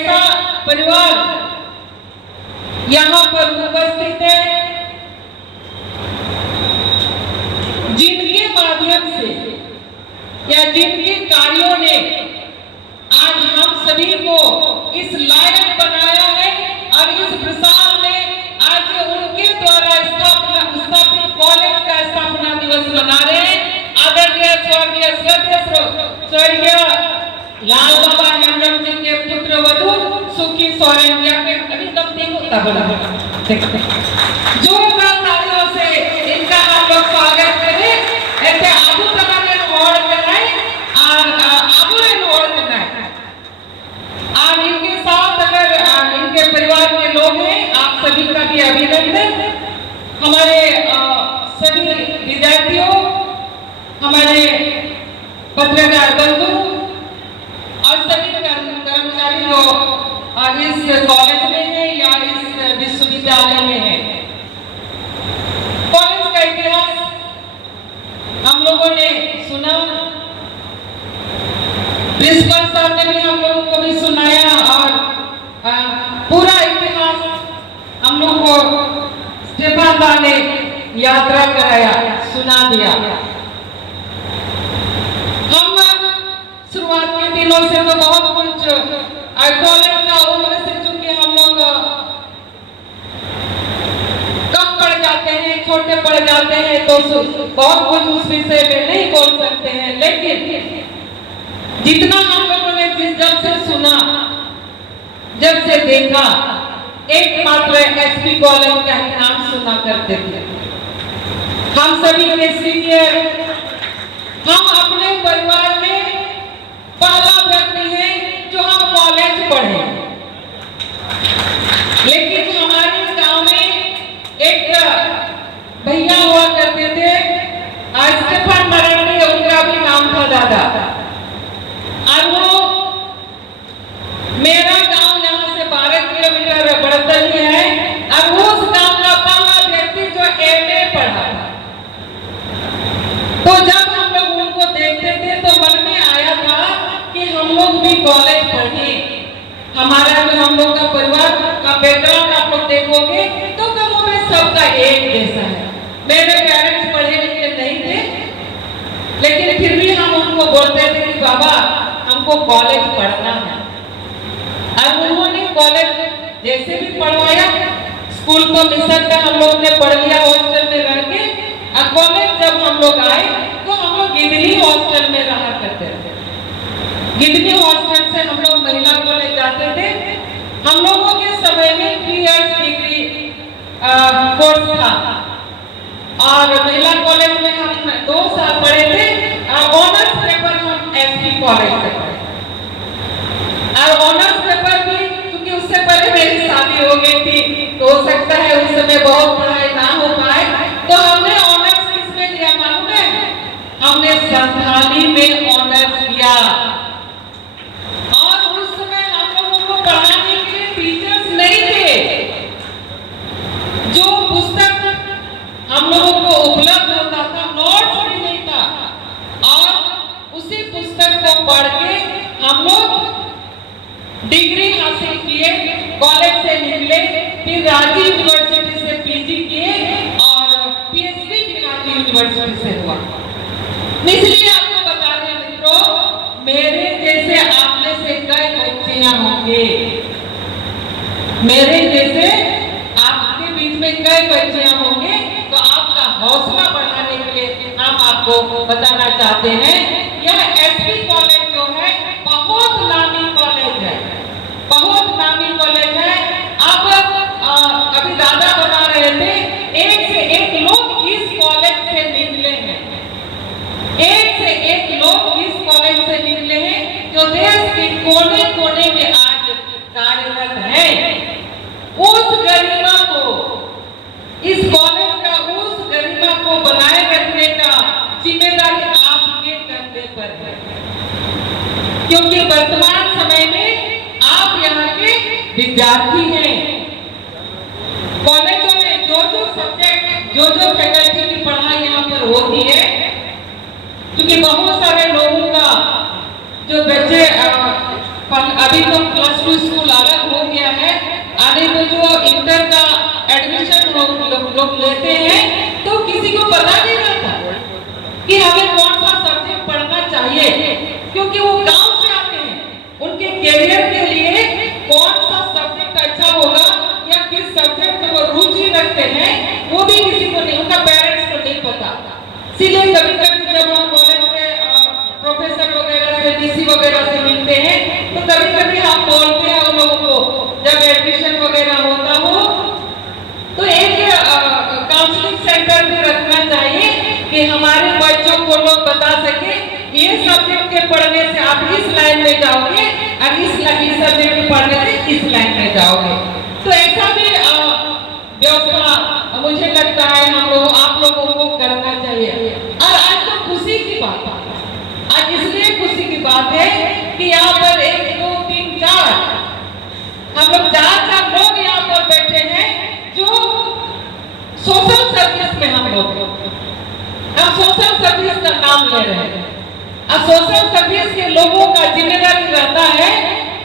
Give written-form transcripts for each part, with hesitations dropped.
ऐसा परिवार यहाँ पर उपस्थित है जिनके माध्यम से या जिनके कार्यों ने आज हम सभी को इस लायक बनाया है और इस प्रसाद में आज उनके द्वारा स्थापित कॉलेज का स्थापना दिवस मना रहे हैं। आदरणीय स्वर्गीय स्वर्गीय लाल बाबा हेमरम जी के पुत्र वधु सुखी सोरेन के अभी तक नहीं होता बोला जो तालियों से इनका हम लोग स्वागत करें। ऐसे आबू तमाने अवार्ड बनाए और आबू अवार्ड बनाए और इनके साथ अगर इनके परिवार के लोग हैं आप सभी का भी अभिनंदन। हमारे सभी विद्यार्थियों, हमारे पत्रकार बंधु और सभी कर्मचारी जो इस कॉलेज में है या इस विश्वविद्यालय में है। कॉलेज का इतिहास हम लोगों ने सुना, प्रिंसिपल साहब ने भी हम लोगों को भी सुनाया और पूरा इतिहास हम लोग को स्टेफन ने यात्रा कराया, सुना दिया। हम शुरुआत के दिनों से तो बहुत कुछ कॉलेज का उम्र से चूंकि हम लोग कम पड़ जाते हैं, छोटे पड़ जाते हैं तो बहुत कुछ उस विषय में नहीं बोल सकते हैं, लेकिन जितना हम लोगों ने जब से सुना, जब से देखा, एकमात्र एसपी कॉलेज का ही नाम सुना करते थे। हम सभी के सीनियर, हम अपने परिवार में पहला व्यक्ति है जो हम कॉलेज पढ़े, लेकिन हमारे गांव में एक भैया हुआ करते थे स्टेफन मराठी, उनका भी नाम था दादा। और वो मेरा गांव यहाँ से 12 किलोमीटर बड़तली है और उस गांव का पहला व्यक्ति जो एमए पढ़ा। तो जब हम लोग उनको देखते थे तो मन में आया था कि हम लोग भी कॉलेज पढ़े। हमारा भी, हम लोग का परिवार का बैकग्राउंड आप लोग देखोगे तो कमों में सबका एक जैसा है। मेरे पेरेंट्स पढ़े लिखे नहीं थे, लेकिन फिर भी हम उनको बोलते थे कि बाबा हमको कॉलेज पढ़ना है। और उन्होंने कॉलेज जैसे भी पढ़वाया, स्कूल तो मिशन का हम लोग ने पढ़ लिया हॉस्टल में रह के, और कॉलेज जब हम लोग आए तो हम लोग गिदनी हॉस्टल में रहा करते थे। गिदनी हॉस्टल से हम लोग महिला कॉलेज जाते थे। हम लोगों के समय में 3 इयर्स डिग्री कोर्स था और महिला कॉलेज में हम 2 साल पढ़े थे और ऑनर्स पेपर हम एसपी कॉलेज से पढ़े। और ऑनर्स पेपर भी क्योंकि उससे पहले मेरी शादी हो गई थी तो हो सकता है उस समय बहुत पढ़ाई ना हो पाए, तो हमने ऑनर्स किसमें लिया मालूम है? हमने संथाली में ऑनर्स लिया। और उस समय हम लोगों को पढ़ाने के लिए टीचर्स नहीं थे। जो पुस्तक हम लोगों को उपलब्ध होता था, नोट्स भी नहीं था, और उसी पुस्तक को पढ़ के हम लोग डिग्री हासिल किए, कॉलेज से निकले, फिर रांची यूनिवर्सिटी से पीजी किए और पीएचडी भी रांची यूनिवर्सिटी से हुआ। इसलिए आपको बता दें मित्रों, मेरे जैसे आप में से कई बच्चियां होंगे, मेरे जैसे आपके बीच में कई बच्चियां होंगे, तो आपका हौसला बढ़ाने के लिए हम आपको बताना चाहते हैं, यह एसपी कॉलेज जो है बहुत नामी कॉलेज है, बहुत नामी कॉलेज है। अब अभी दादा बता रहे थे, एक से एक लोग इस कॉलेज से निकले हैं, एक से एक लोग इस कॉलेज से निकले हैं जो देश के कोने कोने में आज कार्यरत है। उस गरिमा को, इस कॉलेज का उस गरिमा को बनाए रखने का जिम्मेदारी आपके कंधे पर है, क्योंकि वर्तमान समय में आप यहाँ के विद्यार्थी हैं। कॉलेजों में जो सब्जेक्ट, जो फैकल्टी की पढ़ाई यहाँ पर होती है, क्योंकि बहुत सारे लोगों का जो बच्चे अभी तो +2 स्कूल अलग हो गया है, आगे तो जो इंटर का एडमिशन लोग लेते हैं तो किसी को पता नहीं रहता कि हमें कौन सा सब्जेक्ट पढ़ना चाहिए, क्योंकि वो गांव से आते हैं। उनके करियर के लिए कौन सा सब्जेक्ट अच्छा होगा या किस सब्जेक्ट में वो रुचि रखते हैं वो भी किसी को नहीं, उनका पेरेंट्स को नहीं पता। इसलिए कभी कभी जब हम कॉलेज में प्रोफेसर वगैरह से, डीसी वगैरह से मिलते हैं तो कभी कभी हम बोलते हैं उन लोगों को, जब एडमिशन वगैरह होता हो तो एक काउंसलिंग सेंटर भी रखना चाहिए कि हमारे बच्चों को लोग बता सके ये सब्जेक्ट के पढ़ने से आप इस लाइन में जाओगे और इस सब्जेक्ट के पढ़ने से इस लाइन में जाओगे। तो ऐसा भी व्यवस्था मुझे लगता है आप लोगों को करना चाहिए। और आज तो खुशी की बात है, आज इसलिए खुशी की बात है कि यहाँ पर 1 2 3 4 हम लोग 4 लोग यहाँ पर बैठे हैं जो सोशल सर्विस में हम सोशल सर्विस का नाम ले रहे हैं। और सोशल सर्विस के लोगों का जिम्मेदारी रहता है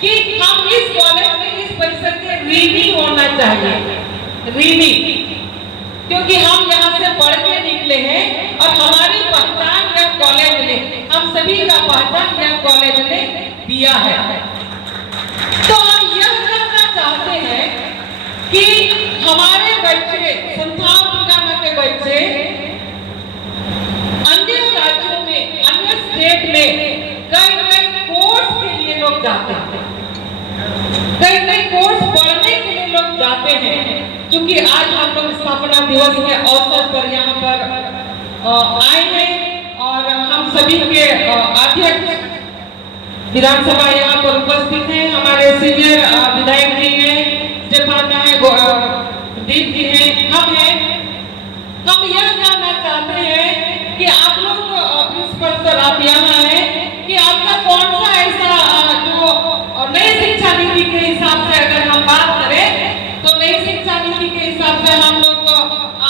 कि हम इस कॉलेज में, इस परिसर के ऋणी होना चाहिए, ऋणी, क्योंकि हम यहाँ से पढ़ के निकले हैं और हमारी पहचान यह कॉलेज ने, हम सभी का पहचान यह कॉलेज ने दिया है। तो हम यह करना चाहते हैं कि हमारे बच्चे, संथाल परगना के बच्चे अन्य राज्यों में, अन्य स्टेट में कई कोर्स के लिए लोग जाते हैं, कई कोर्स पढ़ने के लिए लोग जाते हैं। क्योंकि आज हम लोग स्थापना दिवस के अवसर पर यहाँ पर आए हैं और हम सभी के अध्यक्ष विधानसभा यहाँ पर उपस्थित हैं, हमारे सीनियर विधायक जी हैं, स्टेफाना है, दीप जी हैं, हम हैं। हम यह जानना चाहते हैं कि आप लोग प्रिंसिपल सर आप यहाँ हैं कि आपका कौन सा ऐसा जो नई शिक्षा नीति के हिसाब से अगर हम बात करें तो नई शिक्षा नीति के हिसाब से हम लोग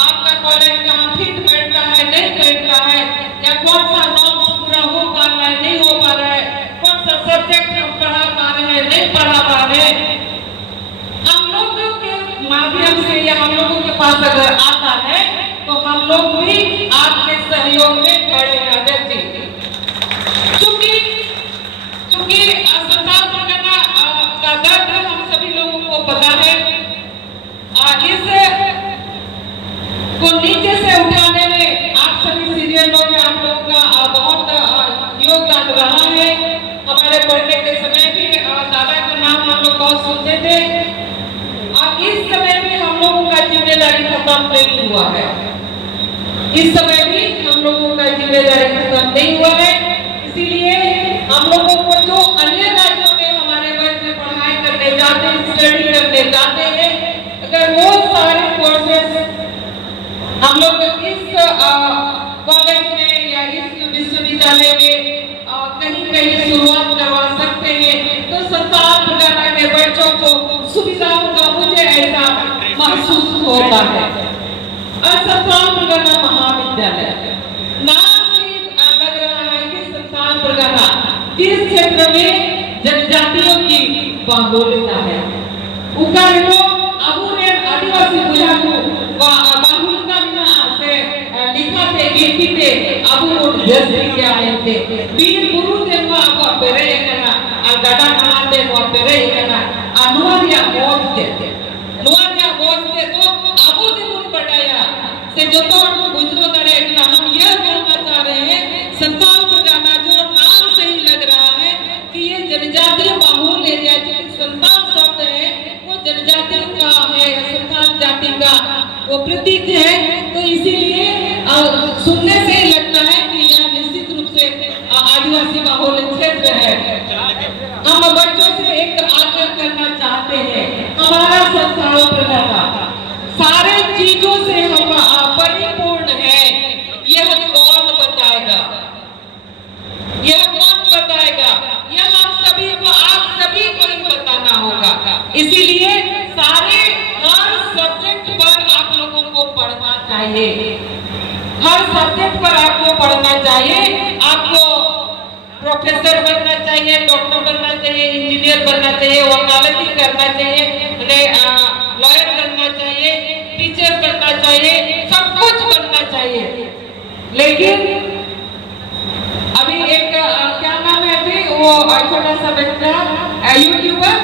आपका कॉलेज कहाँ फिट बैठता है, नहीं बैठता है, या कौन सा नॉर्म्स पूरा हो पा रहा है, नहीं हो पा रहा है, कौन सा सब्जेक्ट हम पढ़ा पा रहे हैं, नहीं पढ़ा पा रहे हैं, हम लोगों के माध्यम से या हम लोगों के पास अगर आता है तो हम लोग भी आपके सहयोग में खड़े हैं अध्यक्ष जी। क्योंकि संथाल परगना का दर्द हम सभी लोगों को पता है, इस को नीचे से उठाने में आप सभी सीनियर लोग, आप लोगों का बहुत योगदान रहा है। हमारे पढ़ने के समय भी दादा का नाम हम लोग बहुत सुनते थे और इस समय भी हम लोगों का जिम्मेदारी खत्म नहीं हुआ है, इस समय भी हम लोगों का जिम्मेदारी खत्म नहीं हुआ है। इसीलिए हम लोगों को जो अन्य राज्यों में हमारे बच्चे पढ़ाई करने जाते हैं, स्टडी करने जाते हैं, अगर वो सारे कोर्सेस हम लोग इस कॉलेज में या इस विश्वविद्यालय में कहीं शुरुआत करवा सकते हैं तो संथाल परगना के बच्चों को सुविधा होगा, मुझे ऐसा महसूस होता है। और संथाल परगना महाविद्यालय नाम से लग रहा है कि संथाल परगना जिस क्षेत्र में जनजातियों की बाहुल्यता है, उकारिलो अबूरे आदिवासी बुझाकू बाहुल्यता बिना से लिखा थे गिनती थे अबूर जैसे क्या है थे वीर गुरु थे वो आपको पेरे करना गड़ा कहाँ थे वो पेरे करना अनुवादिया बोझ थे तो अबू दिमुन बढ़ाया से जो तो गुजरो करे इतना हम यह कहना चाह रहे हैं संथाल परगना जो नाम से ही लग रहा है कि ये जनजातीय बाहुल एरिया, जो संथाल शब्द है वो जनजातियों का है, संथाल जाति का वो प्रतीक है। तो इसीलिए सुनने से ही लगता है कि यह निश्चित रूप से आदिवासी बाहुल क्षेत्र है। हम बच्चों से एक आग्रह करना चाहते हैं, हमारा संथाल परगना सारे चीजों से हम परिपूर्ण है, यह कौन बताएगा, यह कौन बताएगा, यह हम सभी को, आप सभी को ही बताना होगा। इसीलिए हर सब्जेक्ट पर आप लोगों को पढ़ना चाहिए, हर सब्जेक्ट पर आपको पढ़ना चाहिए। आपको प्रोफेसर बनना चाहिए, डॉक्टर बनना चाहिए, इंजीनियर बनना चाहिए, वकालती करना चाहिए, लॉयर बनना चाहिए, टीचर बनना चाहिए, सब कुछ बनना चाहिए। लेकिन अभी एक क्या नाम है, अभी वो छोटा सा बच्चा यूट्यूबर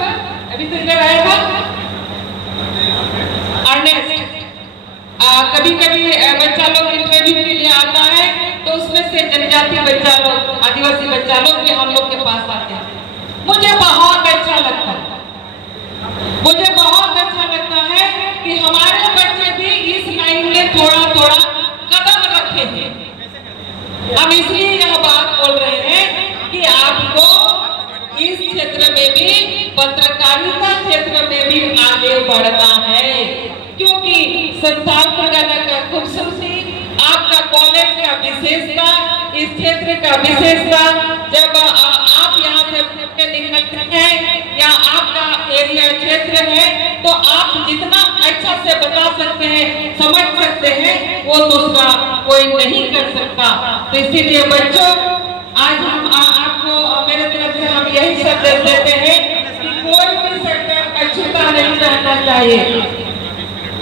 अभी तो इधर आया था, अर्नेस्ट। कभी कभी बच्चा लोग इंटरव्यू के लिए आता है तो उसमें से जनजाति बच्चा लोग, आदिवासी बच्चा लोग भी हम लोग के पास आते हैं। मुझे बहुत अच्छा लगता है, मुझे बहुत अच्छा लगता है कि हमारे बच्चे भी इस लाइन में थोड़ा थोड़ा कदम रखे हैं। हम इसलिए यह बात बोल रहे हैं कि आपको इस क्षेत्र में भी, पत्रकारिता क्षेत्र में भी आगे बढ़ना है, क्योंकि संथाल परगना का खूबसूरती, आपका कॉलेज का विशेषता, इस क्षेत्र का विशेषता, जब आप यहाँ से निकलते हैं या आपका एरिया क्षेत्र है तो आप जितना अच्छा से बता सकते हैं, समझ सकते हैं, वो दूसरा कोई नहीं कर सकता। तो इसीलिए बच्चों, आज हम आपको मेरे तरफ से हम यही संदेश देते हैं कि कोई भी सेक्टर अछूता नहीं रहना चाहिए,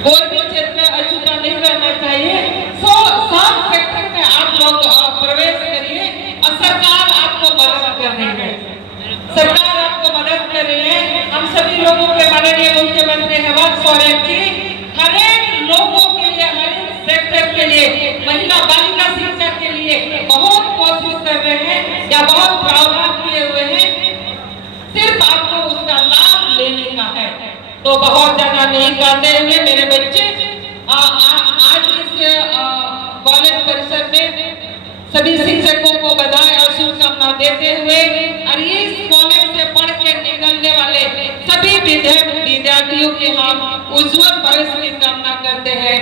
कोई भी क्षेत्र अछूता नहीं रहना चाहिए। सब सेक्टर में आप लोग प्रवेश करिए और सरकार आपको मदद कर रही है, सरकार आपको मदद कर रही है। हम सभी लोगों के माननीय मुख्यमंत्री हेमंत सोरेन जी हर एक लोगों के लिए, हर एक सेक्टर के लिए, महिला बालिका शिक्षा के लिए बहुत कोशिश कर रहे हैं या बहुत प्रावधान किए हुए हैं, सिर्फ आपको उसका लाभ लेने का है। तो बहुत ज्यादा नहीं कहते हुए मेरे बच्चे, आज इस कॉलेज परिसर में सभी शिक्षकों को बधाई और शुभकामना देते हुए और इस कॉलेज से पढ़ के निकलने वाले सभी विद्यार्थियों के हम उज्जवल भविष्य की कामना करते हैं।